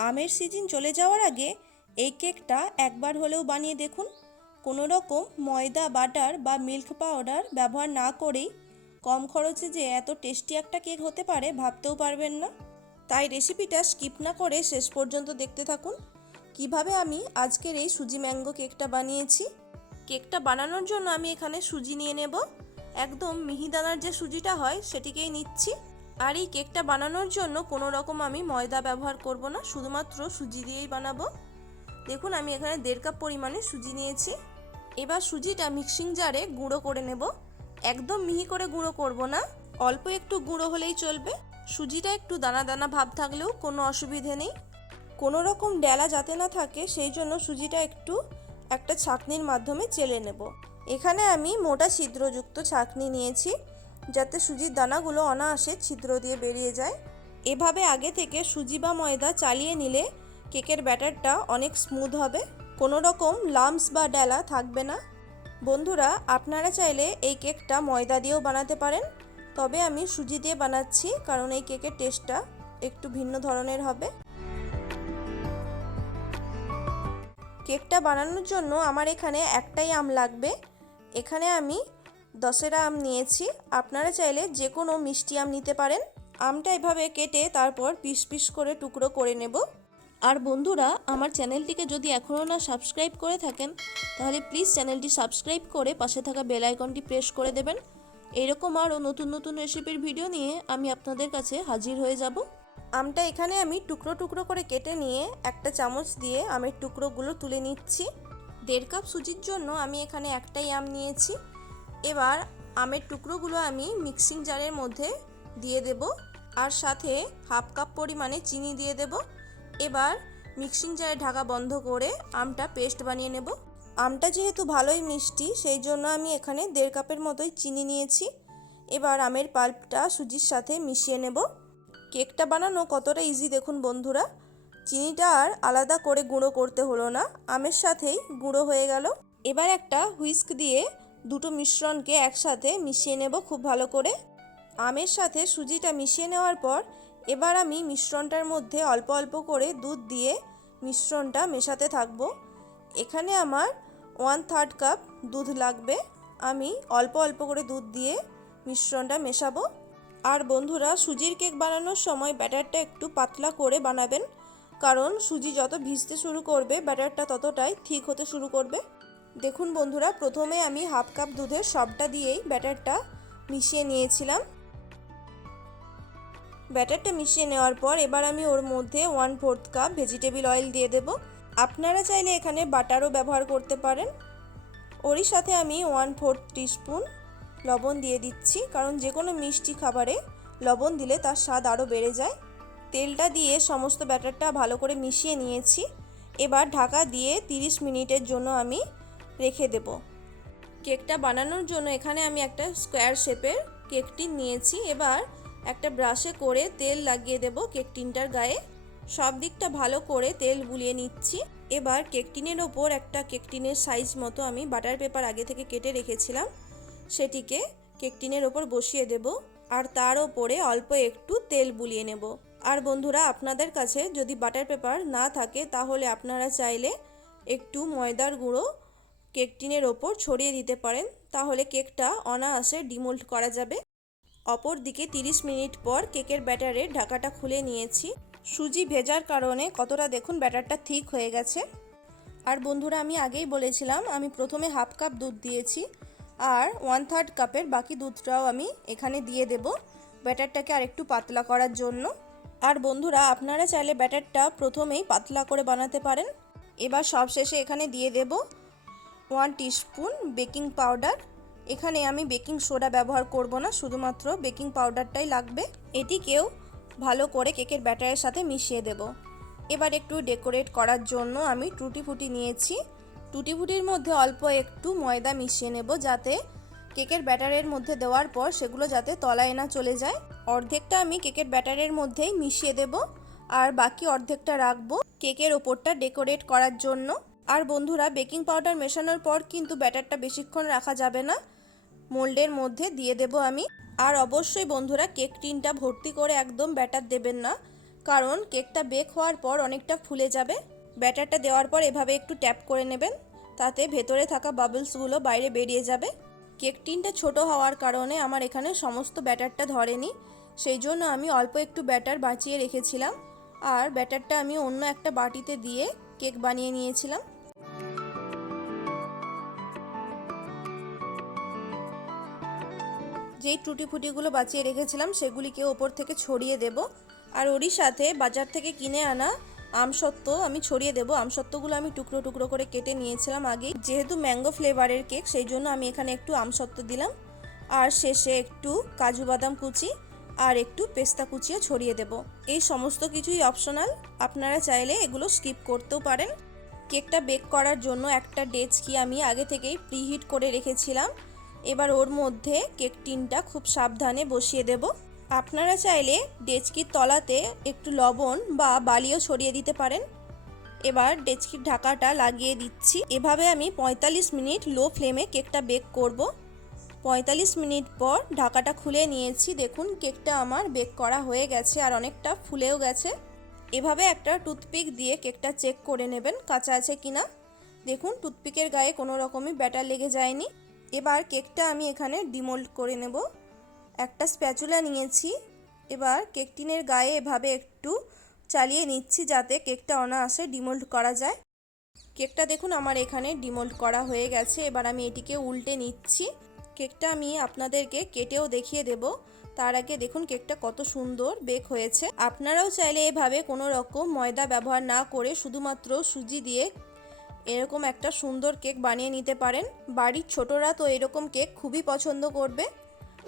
আমের সিজন চলে যাওয়ার আগে এই কেকটা একবার হলেও বানিয়ে দেখুন। কোনো রকম ময়দা, বাটার বা মিল্ক পাউডার ব্যবহার না করেই কম খরচে যে এত টেস্টি একটা কেক হতে পারে ভাবতেও পারবেন না। তাই রেসিপিটা স্কিপ না করে শেষ পর্যন্ত দেখতে থাকুন। কীভাবে আমি আজকের এই সুজি ম্যাঙ্গো কেকটা বানিয়েছি? কেকটা বানানোর জন্য আমি এখানে সুজি নিয়ে নেব। একদম মিহিদানার যে সুজিটা হয় সেটিকেই নিচ্ছি। আর এই কেকটা বানানোর জন্য কোনো রকম আমি ময়দা ব্যবহার করব না, শুধুমাত্র সুজি দিয়েই বানাবো। দেখুন, আমি এখানে দেড় কাপ পরিমাণে সুজি নিয়েছি। এবার সুজিটা মিক্সিং জারে গুঁড়ো করে নেব। একদম মিহি করে গুঁড়ো করব না, অল্প একটু গুঁড়ো হলেই চলবে। সুজিটা একটু দানা দানা ভাব থাকলেও কোনো অসুবিধে নেই। কোনো রকম ডেলা যাতে না থাকে, সেই জন্য সুজিটা একটু একটা ছাঁকনির মাধ্যমে চেলে নেব। এখানে আমি মোটা ছিদ্রযুক্ত ছাঁকনি নিয়েছি। যাতে সুজির দানাগুলো অনায়াসে ছিদ্র দিয়ে বেরিয়ে যায়। এভাবে আগে থেকে সুজি বা ময়দা চালিয়ে নিলে কেকের ব্যাটারটা অনেক স্মুথ হবে। কোনো রকম লামস বা ডেলা থাকবে না। বন্ধুরা, আপনারা চাইলে এই কেকটা ময়দা দিয়েও বানাতে পারেন। তবে আমি সুজি দিয়ে বানাচ্ছি কারণ এই কেকের টেস্টটা একটু ভিন্ন ধরনের হবে। কেকটা বানানোর জন্য আমার এখানে একটাই আম লাগবে। এখানে আমি দশেরা আম নিয়েছি। আপনারা চাইলে যে কোনো মিষ্টি আম নিতে পারেন। আমটা এভাবে কেটে তারপর পিস পিস করে টুকরো করে নেব। আর বন্ধুরা, আমার চ্যানেলটিকে যদি এখনও না সাবস্ক্রাইব করে থাকেন, তাহলে প্লিজ চ্যানেলটি সাবস্ক্রাইব করে পাশে থাকা বেল আইকনটি প্রেস করে দেবেন। এরকম আরও নতুন নতুন রেসিপির ভিডিও নিয়ে আমি আপনাদের কাছে হাজির হয়ে যাব। আমটা এখানে আমি টুকরো টুকরো করে কেটে নিয়ে একটা চামচ দিয়ে আমের টুকরোগুলো তুলে নিচ্ছি। দেড় কাপ সুজির জন্য আমি এখানে একটাই আম নিয়েছি। এবার আমের টুকরোগুলো আমি মিক্সিং জারের মধ্যে দিয়ে দেব আর সাথে হাফ কাপ পরিমাণে চিনি দিয়ে দেব। এবার মিক্সিং জারে ঢাকা বন্ধ করে আমটা পেস্ট বানিয়ে নেব। আমটা যেহেতু ভালোই মিষ্টি, সেই জন্য আমি এখানে দেড় কাপের মতোই চিনি নিয়েছি। এবার আমের পাল্পটা সুজির সাথে মিশিয়ে নেব। কেকটা বানানো কতটা ইজি দেখুন বন্ধুরা। চিনিটা আর আলাদা করে গুঁড়ো করতে হলো না, আমের সাথেই গুঁড়ো হয়ে গেল। এবার একটা হুইস্ক দিয়ে দুটো মিশ্রণকে একসাথে মিশিয়ে নেব খুব ভালো করে। আমের সাথে সুজিটা মিশিয়ে নেওয়ার পর এবার আমি মিশ্রণটার মধ্যে অল্প অল্প করে দুধ দিয়ে মিশ্রণটা মেশাতে থাকব। এখানে আমার ওয়ান থার্ড কাপ দুধ লাগবে। আমি অল্প অল্প করে দুধ দিয়ে মিশ্রণটা মেশাবো। আর বন্ধুরা, সুজির কেক বানানোর সময় ব্যাটারটা একটু পাতলা করে বানাবেন। কারণ সুজি যত ভিজতে শুরু করবে, ব্যাটারটা ততটাই ঠিক হতে শুরু করবে। দেখুন বন্ধুরা, প্রথমে আমি হাফ কাপ দুধের সবটা দিয়েই ব্যাটারটা মিশিয়ে নিয়েছিলাম। ব্যাটারটা মিশিয়ে নেওয়ার পর এবার আমি ওর মধ্যে one fourth cup vegetable oil দিয়ে দেব। আপনারা চাইলে এখানে বাটারও ব্যবহার করতে পারেন। ওরই সাথে আমি ওয়ান ফোর্থ টিস্পুন লবণ দিয়ে দিচ্ছি, কারণ যে কোনো মিষ্টি খাবারে লবণ দিলে তার স্বাদ আরও বেড়ে যায়। তেলটা দিয়ে সমস্ত ব্যাটারটা ভালো করে মিশিয়ে নিয়েছি। এবার ঢাকা দিয়ে 30 মিনিটের জন্য আমি রেখে দেব। কেকটা বানানোর জন্য এখানে আমি একটা স্কোয়ার শেপের কেক টিন নিয়েছি। এবার একটা ব্রাশে করে তেল লাগিয়ে দেব কেক টিনটার গায়ে। সব দিকটা ভালো করে তেল বুলিয়ে নিচ্ছি। এবার কেক টিনের ওপর একটা কেক টিনের সাইজ মতো আমি বাটার পেপার আগে থেকে কেটে রেখেছিলাম। সেটিকে কেক টিনের ওপর বসিয়ে দেব আর তার ওপরে অল্প একটু তেল বুলিয়ে নেব। আর বন্ধুরা, আপনাদের কাছে যদি বাটার পেপার না থাকে, তাহলে আপনারা চাইলে একটু ময়দার গুঁড়ো কেক টিনের ওপর ছড়িয়ে দিতে পারেন, তাহলে কেকটা অনায়াসে ডিমোল্ড করা যাবে। অপর দিকে 30 মিনিট পর কেকের ব্যাটারের ঢাকাটা খুলে নিয়েছি। সুজি ভেজার কারণে কতটা দেখুন ব্যাটারটা ঠিক হয়ে গেছে। আর বন্ধুরা, আমি আগেই বলেছিলাম, আমি প্রথমে হাফ কাপ দুধ দিয়েছি আর ওয়ান থার্ড কাপের বাকি দুধটাও আমি এখানে দিয়ে দেব ব্যাটারটাকে আর একটু পাতলা করার জন্য। আর বন্ধুরা, আপনারা চাইলে ব্যাটারটা প্রথমেই পাতলা করে বানাতে পারেন। এবার সবশেষে এখানে দিয়ে দেব ওয়ান টিস্পুন বেকিং পাউডার। এখানে আমি বেকিং সোডা ব্যবহার করব না, শুধুমাত্র বেকিং পাউডারটাই লাগবে। এটিকেও ভালো করে কেকের ব্যাটারের সাথে মিশিয়ে দেব। এবার একটু ডেকোরেট করার জন্য আমি টুটি ফুটি নিয়েছি। টুটি ফুটির মধ্যে অল্প একটু ময়দা মিশিয়ে নেব যাতে কেকের ব্যাটারের মধ্যে দেওয়ার পর সেগুলো যাতে তলায় না চলে যায়। অর্ধেকটা আমি কেকের ব্যাটারের মধ্যেই মিশিয়ে দেব। আর বাকি অর্ধেকটা রাখব কেকের ওপরটা ডেকোরেট করার জন্য। আর বন্ধুরা, বেকিং পাউডার মেশানোর পর কিন্তু ব্যাটারটা বেশিক্ষণ রাখা যাবে না। মোল্ডের মধ্যে দিয়ে দেব আমি। আর অবশ্যই বন্ধুরা, কেক টিনটা ভর্তি করে একদম ব্যাটার দেবেন না, কারণ কেকটা বেক হওয়ার পর অনেকটা ফুলে যাবে। ব্যাটারটা দেওয়ার পর এভাবে একটু ট্যাপ করে নেবেন, তাতে ভেতরে থাকা বাবলসগুলো বাইরে বেরিয়ে যাবে। কেক টিনটা ছোট হওয়ার কারণে আমার এখানে সমস্ত ব্যাটারটা ধরেনি, সেই জন্য আমি অল্প একটু ব্যাটার বাঁচিয়ে রেখেছিলাম। আর ব্যাটারটা আমি অন্য একটা বাটিতে দিয়ে কেক বানিয়ে নিয়েছিলাম। যেই টুটি ফুটিগুলো বাঁচিয়ে রেখেছিলাম সেগুলিকে ওপর থেকে ছড়িয়ে দেব। আর ওরই সাথে বাজার থেকে কিনে আনা আমসত্ত্ব আমি ছড়িয়ে দেবো। আমসত্ত্বগুলো আমি টুকরো টুকরো করে কেটে নিয়েছিলাম আগেই যেহেতু ম্যাঙ্গো ফ্লেভারের কেক, সেই জন্য আমি এখানে একটু আমসত্ত্ব দিলাম। আর শেষে একটু কাজু বাদাম কুচি আর একটু পেস্তা কুচিও ছড়িয়ে দেব। এই সমস্ত কিছুই অপশনাল। আপনারা চাইলে এগুলো স্কিপ করতেও পারেন। কেকটা বেক করার জন্য একটা ডেচকি আমি আগে থেকেই প্রিহিট করে রেখেছিলাম। এবার ওর মধ্যে কেক টিনটা খুব সাবধানে বসিয়ে দেব। আপনারা চাইলে ডেচকির তলাতে একটু লবণ বা বালিও ছড়িয়ে দিতে পারেন। এবার ডেচকির ঢাকাটা লাগিয়ে দিচ্ছি। এভাবে আমি ৪৫ মিনিট লো ফ্লেমে কেকটা বেক করব। পঁয়তাল্লিশ মিনিট পর ঢাকাটা খুলে নিয়েছি। দেখুন, কেকটা আমার বেক করা হয়ে গেছে আর অনেকটা ফুলেও গেছে। এভাবে একটা টুথপিক দিয়ে কেকটা চেক করে নেবেন কাঁচা আছে কিনা। দেখুন, টুথপিকের গায়ে কোনো রকমই ব্যাটার লেগে যায়নি। এবার কেকটা আমি এখানে ডিমোল্ড করে নেব। একটা স্প্যাচুলা নিয়েছি। এবার কেক টিনের গায়ে এভাবে একটু চালিয়ে নিচ্ছি যাতে কেকটা অনায়াসে ডিমোল্ড করা যায়। কেকটা দেখুন, আমার এখানে ডিমোল্ড করা হয়ে গেছে। এবার আমি এটিকে উল্টে নিচ্ছি। কেকটা আমি আপনাদেরকে কেটেও দেখিয়ে দেব। তার আগে দেখুন, কেকটা কত সুন্দর বেক হয়েছে। আপনারাও চাইলে এভাবে কোনো রকম ময়দা ব্যবহার না করে শুধুমাত্র সুজি দিয়ে এরকম একটা সুন্দর কেক বানিয়ে নিতে পারেন। বাড়ির ছোটরা তো এরকম কেক খুবই পছন্দ করবে।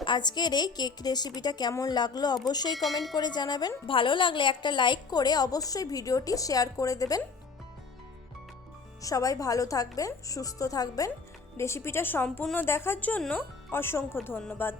আজকের এই কেক রেসিপিটা কেমন লাগল অবশ্যই কমেন্ট করে জানাবেন। ভালো লাগলে একটা লাইক করে অবশ্যই ভিডিওটি শেয়ার করে দেবেন। সবাই ভালো থাকবেন, সুস্থ থাকবেন। রেসিপিটা সম্পূর্ণ দেখার জন্য অসংখ্য ধন্যবাদ।